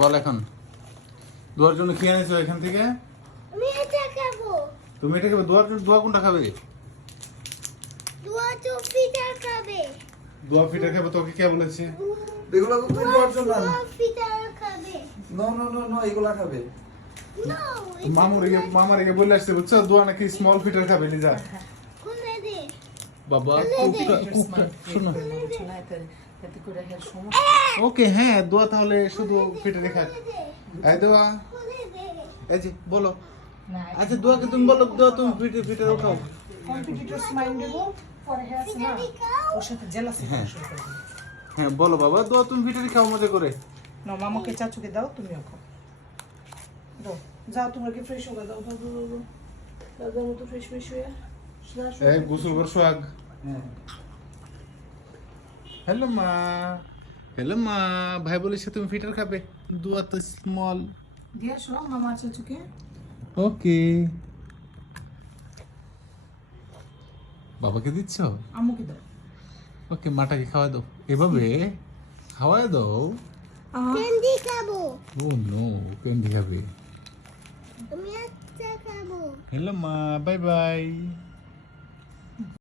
বল এখন দোয়ার জন্য কি আনিছো এখান থেকে? আমি এটা খাবো। তুমি এটা খাবে? দোয়া কোনটা খাবে? দোয়া তো ফিটার খাবে। দোয়া ফিটা খাবে? তোকে কে বলেছে? এগুলা তো তুই দোয়ার জন্য দোয়া ফিটার খাবে। নো নো নো নো এগুলা খাবে। নো মামার এগে বলে আসছে বুঝছো, দোয়া নাকি স্মল ফিটার খাবে লিজা। খুলে দে। বাবা শোনো। এতে করে হের সময় ওকে হ্যাঁ, দোয়া তাহলে শুধু ফিটারে খাক। এই দোয়া, খুলে দে। এই যে বলো। না আচ্ছা দোয়াকে তুমি বলো, দোয়া তুমি ফিটারে উঠাও। কম্পিটিটরস মাইন্ড দেব পরে হের না ওর সাথে জেলাসি শুরু করে দিবে। হ্যাঁ বলো বাবা, দোয়া তুমি ফিটারে খাও মজা করে। না মামাকে চাচুকে দাও, তুমিও খাও। দাও যাও, তোমরা কি ফ্রেশ হয়ে দাও। দাও তো ফ্রেশ হয়ে এই গোসল করছো আগ। হ্যাঁ হ্যালো মা, হ্যালো মা, ভাই বলেছে তুমি ফিটার খাবে, দোয়া তো স্মল। দিয়ে আসো মামা চাচুকে। ওকে, বাবাকে দিচ্ছ? আম্মুকে দাও। ওকে, মাটাকে খাওয়া দাও, এভাবে খাওয়ায় দাও। ক্যান্ডি খাবো। ও নো, ক্যান্ডি খাবে। আমি একটা খাবো। হ্যালো মা, বাই বাই।